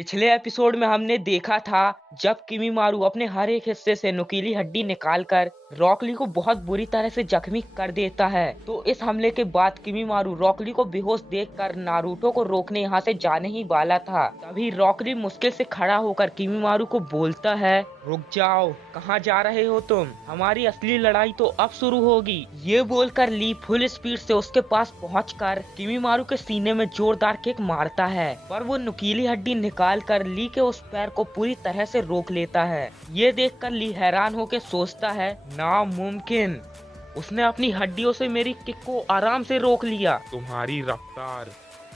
पिछले एपिसोड में हमने देखा था जब किमीमारू अपने हर एक हिस्से से नुकीली हड्डी निकालकर रॉकली को बहुत बुरी तरह से जख्मी कर देता है। तो इस हमले के बाद किमीमारू रॉकली को बेहोश देखकर नारुतो को रोकने यहाँ से जाने ही वाला था। तभी रॉकली मुश्किल से खड़ा होकर किमीमारू को बोलता है, रुक जाओ, कहाँ जा रहे हो तुम? हमारी असली लड़ाई तो अब शुरू होगी। ये बोलकर ली फुल स्पीड से उसके पास पहुंचकर किमीमारू के सीने में जोरदार किक मारता है, पर वो नुकीली हड्डी निकालकर ली के उस पैर को पूरी तरह से रोक लेता है। ये देखकर ली हैरान होकर सोचता है, नामुमकिन, उसने अपनी हड्डियों से मेरी किक को आराम से रोक लिया। तुम्हारी रफ्तार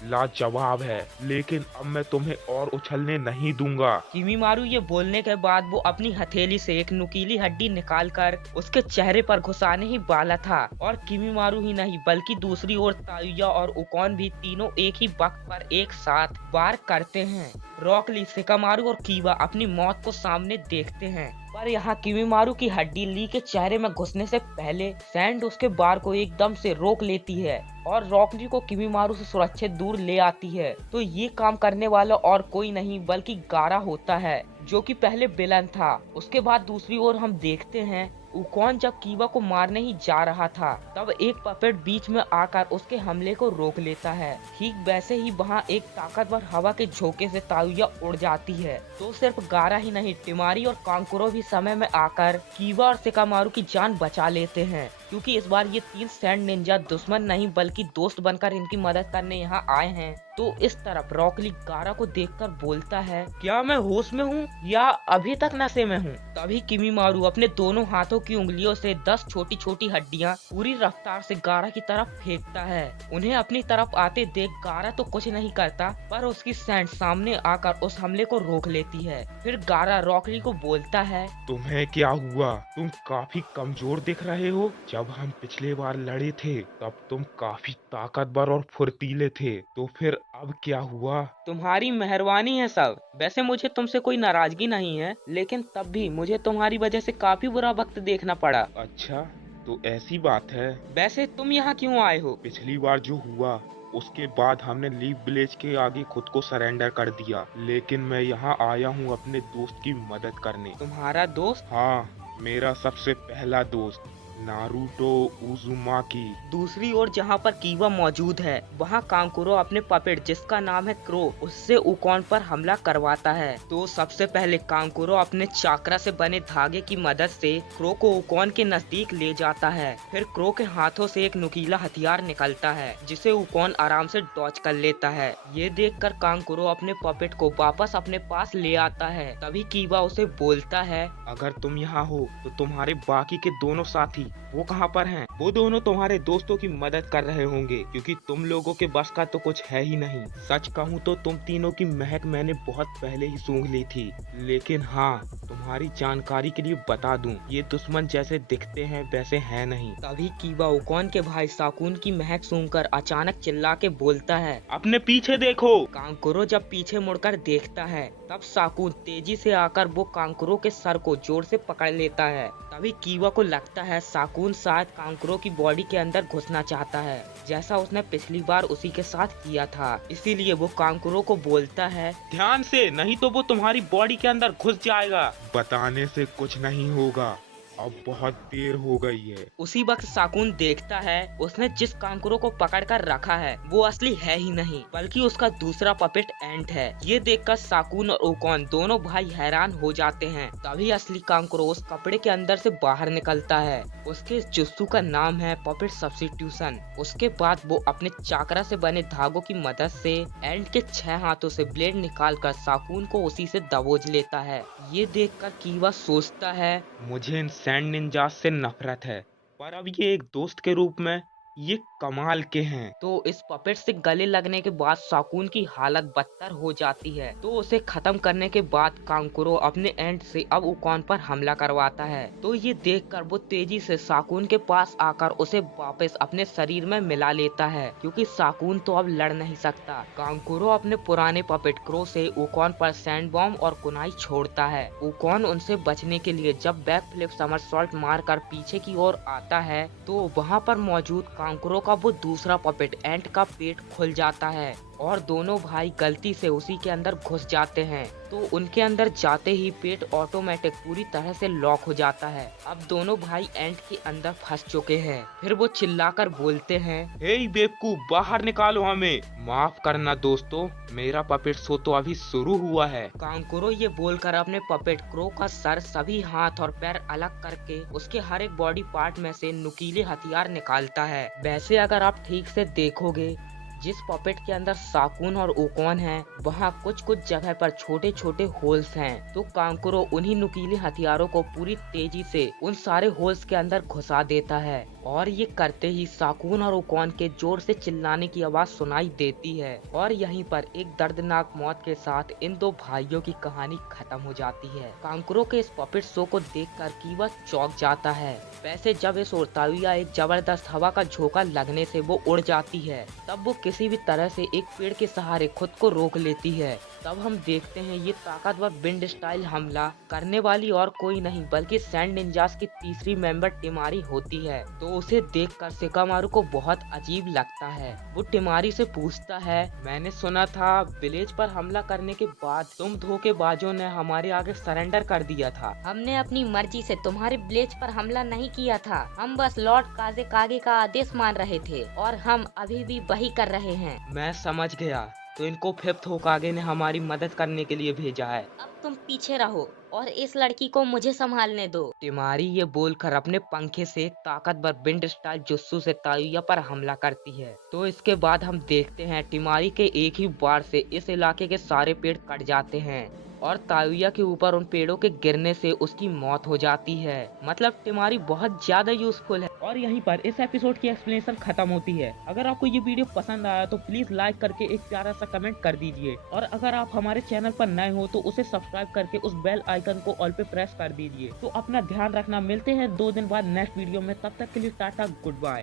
लाजवाब है, लेकिन अब मैं तुम्हें और उछलने नहीं दूंगा। किमीमारू ये बोलने के बाद वो अपनी हथेली से एक नुकीली हड्डी निकालकर उसके चेहरे पर घुसाने ही वाला था, और किमीमारू ही नहीं बल्कि दूसरी ओर तायुया और उकोन भी तीनों एक ही वक्त पर एक साथ वार करते हैं। रॉकली, शिकामारू और कीवा अपनी मौत को सामने देखते हैं, पर यहाँ किमीमारू की हड्डी ली के चेहरे में घुसने से पहले सैंड उसके बार को एकदम से रोक लेती है और रॉकली को किमीमारू से सुरक्षित दूर ले आती है। तो ये काम करने वाला और कोई नहीं बल्कि गारा होता है, जो कि पहले विलन था। उसके बाद दूसरी ओर हम देखते हैं उकोन जब कीवा को मारने ही जा रहा था, तब एक पपेट बीच में आकर उसके हमले को रोक लेता है। ठीक वैसे ही वहाँ एक ताकतवर हवा के झोंके से तायुया उड़ जाती है। तो सिर्फ गारा ही नहीं, टिमारी और कांकुरो भी समय में आकर कीवा और शिकामारू की जान बचा लेते हैं, क्योंकि इस बार ये तीन सैंड निंजा दुश्मन नहीं बल्कि दोस्त बनकर इनकी मदद करने यहाँ आए हैं। तो इस तरफ रॉकली गारा को देखकर बोलता है, क्या मैं होश में हूँ या अभी तक नशे में हूँ? तभी किमीमारू अपने दोनों हाथों की उंगलियों से 10 छोटी छोटी हड्डियाँ पूरी रफ्तार से गारा की तरफ फेंकता है। उन्हें अपनी तरफ आते देख गारा तो कुछ नहीं करता, पर उसकी सैंड सामने आकर उस हमले को रोक लेती है। फिर गारा रॉकली को बोलता है, तुम्हें क्या हुआ? तुम काफी कमजोर दिख रहे हो। जब हम पिछले बार लड़े थे तब तुम काफी ताकतवर और फुर्तीले थे, तो फिर अब क्या हुआ? तुम्हारी मेहरबानी है सब। वैसे मुझे तुमसे कोई नाराजगी नहीं है, लेकिन तब भी मुझे तुम्हारी वजह से काफी बुरा वक्त देखना पड़ा। अच्छा, तो ऐसी बात है। वैसे तुम यहाँ क्यों आए हो? पिछली बार जो हुआ उसके बाद हमने लीफ विलेज के आगे खुद को सरेंडर कर दिया, लेकिन मैं यहाँ आया हूँ अपने दोस्त की मदद करने। तुम्हारा दोस्त? हाँ, मेरा सबसे पहला दोस्त नारुतो उजुमाकी। दूसरी ओर जहाँ पर कीवा मौजूद है, वहाँ कांकुरो अपने पपेट जिसका नाम है क्रो, उससे उकोन पर हमला करवाता है। तो सबसे पहले कांकुरो अपने चाकरा से बने धागे की मदद से क्रो को उकोन के नजदीक ले जाता है। फिर क्रो के हाथों से एक नुकीला हथियार निकलता है, जिसे उकोन आराम से डॉच कर लेता है। ये देखकर कांकुरो अपने पपेट को वापस अपने पास ले आता है। तभी कीवा उसे बोलता है, अगर तुम यहाँ हो तो तुम्हारे बाकी के दोनों साथी वो कहाँ पर हैं? वो दोनों तुम्हारे दोस्तों की मदद कर रहे होंगे, क्योंकि तुम लोगों के बस का तो कुछ है ही नहीं। सच कहूँ तो तुम तीनों की महक मैंने बहुत पहले ही सूंघ ली थी, लेकिन हाँ, तुम्हारी जानकारी के लिए बता दूं, ये दुश्मन जैसे दिखते हैं वैसे हैं नहीं। तभी कीवा उकोन के भाई साकुन की महक सूंघकर अचानक चिल्ला के बोलता है, अपने पीछे देखो। कांकुरो जब पीछे मुड़कर देखता है, तब साकुन तेजी से आकर वो कांकुरो के सर को जोर से पकड़ लेता है। तभी कीवा को लगता है साकुन शायद कांकुरो की बॉडी के अंदर घुसना चाहता है, जैसा उसने पिछली बार उसी के साथ किया था। इसीलिए वो कांकुरो को बोलता है, ध्यान से, नहीं तो वो तुम्हारी बॉडी के अंदर घुस जाएगा। बताने से कुछ नहीं होगा, अब बहुत देर हो गई है। उसी वक्त साकुन देखता है उसने जिस कांकुरो को पकड़ कर रखा है वो असली है ही नहीं, बल्कि उसका दूसरा पपेट एंट है। ये देखकर साकुन और उकोन दोनों भाई हैरान हो जाते हैं। तभी असली कांकुरो उस कपड़े के अंदर से बाहर निकलता है। उसके जुस्सू का नाम है पपेट सब्स्टिट्यूशन। उसके बाद वो अपने चाकरा से बने धागों की मदद से एंट के 6 हाथों से ब्लेड निकालकर साकुन को उसी से दबोच लेता है। ये देखकर कीवा सोचता है, मुझे इन सैंड निंजास से नफरत है, पर अब ये एक दोस्त के रूप में ये कमाल के हैं। तो इस पपेट से गले लगने के बाद साकुन की हालत बदतर हो जाती है। तो उसे खत्म करने के बाद कांकुरो अपने एंड से अब उकोन पर हमला करवाता है। तो ये देखकर वो तेजी से साकुन के पास आकर उसे वापस अपने शरीर में मिला लेता है, क्योंकि साकुन तो अब लड़ नहीं सकता। कांकुरो अपने पुराने पपेट क्रो से उकोन पर सैंड बॉम्ब और कुनाई छोड़ता है। उकोन उनसे बचने के लिए जब बैक फ्लिप समरसॉल्ट मारकर पीछे की ओर आता है, तो वहाँ पर मौजूद कांकुरो का वो दूसरा पपेट एंट का पेट खुल जाता है और दोनों भाई गलती से उसी के अंदर घुस जाते हैं। तो उनके अंदर जाते ही पेट ऑटोमेटिक पूरी तरह से लॉक हो जाता है। अब दोनों भाई एंट के अंदर फंस चुके हैं। फिर वो चिल्लाकर बोलते हैं, हे बेवकूफ, बाहर निकालो हमें। माफ करना दोस्तों, मेरा पपेट शो तो अभी शुरू हुआ है। कांकुरो ये बोलकर अपने पपेट क्रो का सर, सभी हाथ और पैर अलग करके उसके हर एक बॉडी पार्ट में से नुकीले हथियार निकालता है। वैसे अगर आप ठीक से देखोगे, जिस पपेट के अंदर साकुन और ओकोन हैं, वहाँ कुछ कुछ जगह पर छोटे छोटे होल्स हैं। तो कांकुरो उन्हीं नुकीले हथियारों को पूरी तेजी से उन सारे होल्स के अंदर घुसा देता है और ये करते ही साकुन और ओकोन के जोर से चिल्लाने की आवाज सुनाई देती है। और यहीं पर एक दर्दनाक मौत के साथ इन दो भाइयों की कहानी खत्म हो जाती है। कांकुरो के इस पपेट शो को देखकर कीवा चौंक जाता है। वैसे जब इस ओरताविया एक जबरदस्त हवा का झोंका लगने से वो उड़ जाती है, तब वो किसी भी तरह से एक पेड़ के सहारे खुद को रोक लेती है। तब हम देखते हैं ये ताकतवर विंड स्टाइल हमला करने वाली और कोई नहीं बल्कि सैंड निंजास की तीसरी मेंबर टिमारी होती है। तो उसे देखकर शिकामारू को बहुत अजीब लगता है। वो टिमारी से पूछता है, मैंने सुना था विलेज पर हमला करने के बाद तुम धोखेबाजों ने हमारे आगे सरेंडर कर दिया था। हमने अपनी मर्जी से तुम्हारे विलेज पर हमला नहीं किया था। हम बस लॉर्ड काजे कागे का आदेश मान रहे थे और हम अभी भी वही कर रहे हैं। मैं समझ गया, तो इनको फिफ्थ होकागे ने हमारी मदद करने के लिए भेजा है। अब तुम पीछे रहो और इस लड़की को मुझे संभालने दो। टिमारी ये बोलकर अपने पंखे से ताकतवर विंड स्टाइल जुस्सू से तायुया पर हमला करती है। तो इसके बाद हम देखते हैं टिमारी के एक ही बार से इस इलाके के सारे पेड़ कट जाते हैं और तायुया के ऊपर उन पेड़ों के गिरने से उसकी मौत हो जाती है। मतलब टिमारी बहुत ज्यादा यूजफुल है। और यहीं पर इस एपिसोड की एक्सप्लेनेशन खत्म होती है। अगर आपको ये वीडियो पसंद आया तो प्लीज लाइक करके एक प्यारा सा कमेंट कर दीजिए और अगर आप हमारे चैनल पर नए हो तो उसे सब्सक्राइब करके उस बेल आइकन को ऑल पे प्रेस कर दीजिए। तो अपना ध्यान रखना, मिलते हैं 2 दिन बाद नेक्स्ट वीडियो में। तब तक के लिए टाटा, गुड बाय।